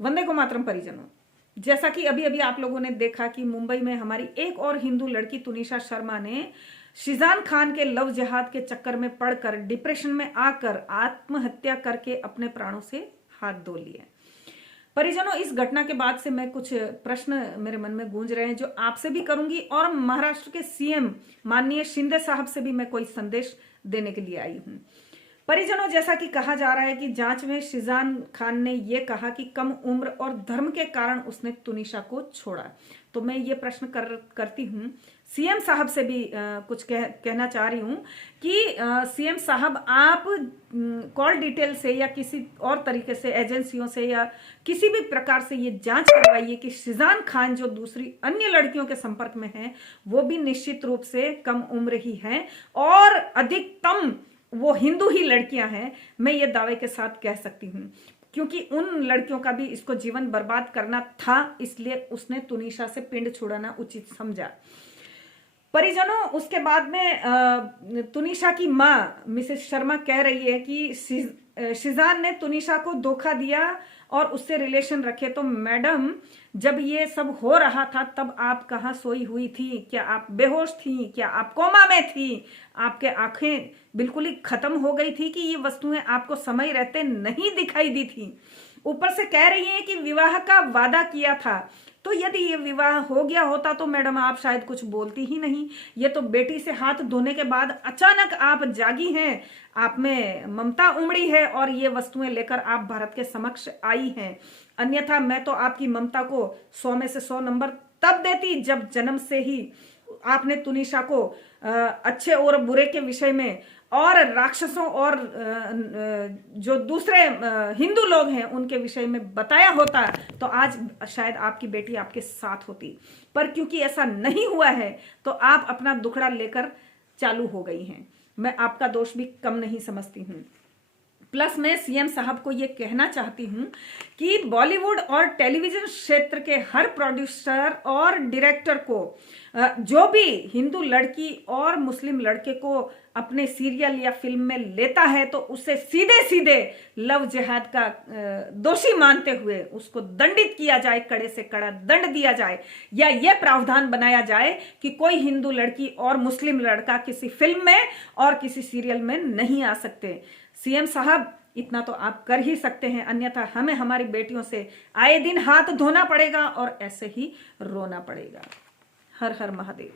वंदे को मातरम परिजनों, जैसा कि अभी अभी आप लोगों ने देखा कि मुंबई में हमारी एक और हिंदू लड़की तुनिशा शर्मा ने शिजान खान के लव जिहाद के चक्कर में पड़कर डिप्रेशन में आकर आत्महत्या करके अपने प्राणों से हाथ धो लिए। परिजनों, इस घटना के बाद से मैं कुछ प्रश्न मेरे मन में गूंज रहे हैं जो आपसे भी करूंगी और महाराष्ट्र के सीएम माननीय शिंदे साहब से भी मैं कोई संदेश देने के लिए आई हूं। परिजनों, जैसा कि कहा जा रहा है कि जांच में शिजान खान ने यह कहा कि कम उम्र और धर्म के कारण उसने तुनिशा को छोड़ा। तो मैं ये प्रश्न करती हूँ सीएम साहब से भी कुछ कहना चाह रही हूँ कि सीएम साहब आप कॉल डिटेल से या किसी और तरीके से एजेंसियों से या किसी भी प्रकार से ये जांच करवाइए कि शिजान खान जो दूसरी अन्य लड़कियों के संपर्क में है वो भी निश्चित रूप से कम उम्र ही हैं और अधिकतम वो हिंदू ही लड़कियां हैं। मैं ये दावे के साथ कह सकती हूँ क्योंकि उन लड़कियों का भी इसको जीवन बर्बाद करना था, इसलिए उसने तुनिशा से पिंड छुड़ाना उचित समझा। परिजनों, उसके बाद में तुनिशा की माँ मिसेस शर्मा कह रही है कि शिजान ने तुनिशा को धोखा दिया और उससे रिलेशन रखे। तो मैडम, जब ये सब हो रहा था तब आप कहाँ सोई हुई थी? क्या आप बेहोश थी? क्या आप कोमा में थी? आपके आंखें बिल्कुल ही खत्म हो गई थी कि ये वस्तुएं आपको समय रहते नहीं दिखाई दी थी? ऊपर से कह रही है कि विवाह का वादा किया था। तो यदि ये विवाह हो गया होता तो मैडम आप शायद कुछ बोलती ही नहीं। ये तो बेटी से हाथ धोने के बाद अचानक आप जागी हैं, आप में ममता उमड़ी है और ये वस्तुएं लेकर आप भारत के समक्ष आई हैं। अन्यथा मैं तो आपकी ममता को 100 में से 100 नंबर तब देती जब जन्म से ही आपने तुनिशा को अच्छे और बुरे के विषय में और राक्षसों और जो दूसरे हिंदू लोग हैं उनके विषय में बताया होता तो आज शायद आपकी बेटी आपके साथ होती। पर क्योंकि ऐसा नहीं हुआ है तो आप अपना दुखड़ा लेकर चालू हो गई हैं। मैं आपका दोष भी कम नहीं समझती हूँ। प्लस मैं सीएम साहब को ये कहना चाहती हूँ कि बॉलीवुड और टेलीविजन क्षेत्र के हर प्रोड्यूसर और डायरेक्टर को जो भी हिंदू लड़की और मुस्लिम लड़के को अपने सीरियल या फिल्म में लेता है तो उसे सीधे सीधे लव जिहाद का दोषी मानते हुए उसको दंडित किया जाए, कड़े से कड़ा दंड दिया जाए, या यह प्रावधान बनाया जाए कि कोई हिंदू लड़की और मुस्लिम लड़का किसी फिल्म में और किसी सीरियल में नहीं आ सकते। सीएम साहब, इतना तो आप कर ही सकते हैं, अन्यथा हमें हमारी बेटियों से आए दिन हाथ धोना पड़ेगा और ऐसे ही रोना पड़ेगा। हर हर महादेव।